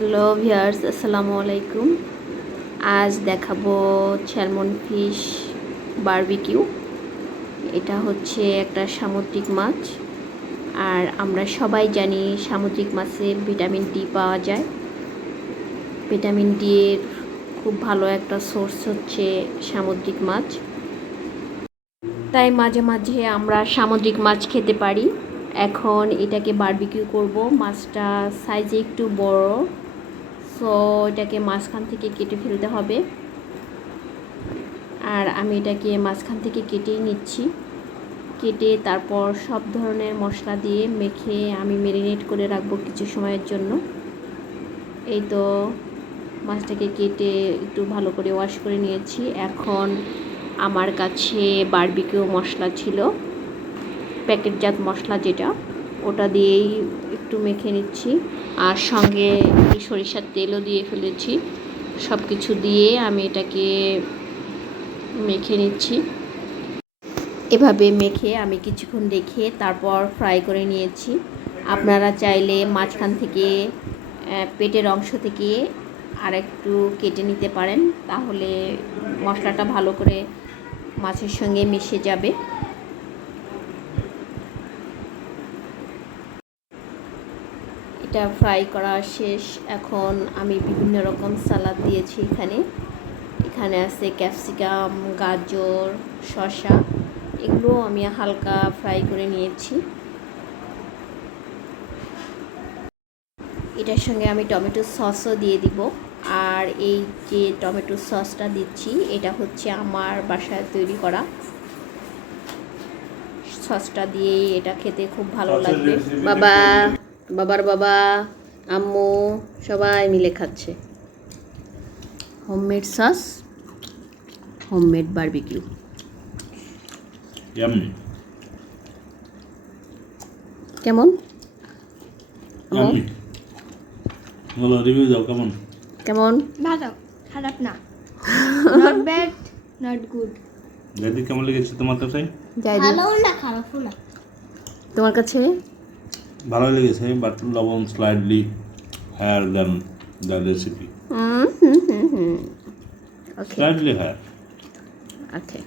Hello viewers, আসসালামু আলাইকুম। আজ দেখাবো স্যালমন ফিশ বারবিকিউ। এটা হচ্ছে একটা সামুদ্রিক মাছ, আর আমরা সবাই জানি সামুদ্রিক মাছে ভিটামিন ডি পাওয়া যায়। ভিটামিন ডি এর খুব ভালো একটা সোর্স হচ্ছে সামুদ্রিক মাছ, তাই মাঝে মাঝে আমরা সামুদ্রিক মাছ খেতে পারি। এখন এটাকে বারবিকিউ করব। মাছটা সাইজে একটু বড়, সো এটাকে মাঝখান থেকে কেটে ফেলতে হবে। আর আমি এটাকে মাঝখান থেকে কেটেই নিচ্ছি। কেটে তারপর সব ধরনের মশলা দিয়ে মেখে আমি ম্যারিনেট করে রাখবো কিছু সময়ের জন্য। এই তো মাছটাকে কেটে একটু ভালো করে ওয়াশ করে নিয়েছি। এখন আমার কাছে বারবিকিউ মশলা ছিল, প্যাকেটজাত মশলা যেটা, ওটা দিয়েই একটু মেখে নিচ্ছি। আর সঙ্গে সরিষার তেলও দিয়ে ফেলেছি। সব কিছু দিয়ে আমি এটাকে মেখে নিচ্ছি। এভাবে মেখে আমি কিছুক্ষণ রেখে তারপর ফ্রাই করে নিয়েছি। আপনারা চাইলে মাঝখান থেকে পেটের অংশ থেকে আর একটু কেটে নিতে পারেন, তাহলে মশলাটা ভালো করে মাছের সঙ্গে মিশে যাবে। এটা ফ্রাই করা শেষ। এখন আমি বিভিন্ন রকম সালাদ দিয়েছি। এখানে আছে ক্যাপসিকাম, গাজর, শসা, এগুলো আমি হালকা ফ্রাই করে নিয়েছি। এটার সঙ্গে আমি টমেটো সসও দিয়ে দিব। আর এই যে টমেটো সসটা দিচ্ছি, এটা হচ্ছে আমার বাসায় তৈরি করা। সসটা দিয়েই এটা খেতে খুব ভালো লাগবে। বাবার বাবা, আম্মু সবাই মিলে খাচ্ছে। Homemade sauce, homemade barbecue. কেমন? বলো, রিভিউ দাও। কেমন? ভালো, খারাপ না। Not bad, not good. দাদি, কেমন লেগেছে তোমার কাছে? ভালো না, খারাপও না। তোমার কাছে? ভালো লেগেছে, বাট লবণ slightly higher than the recipe. Okay slightly higher. Okay.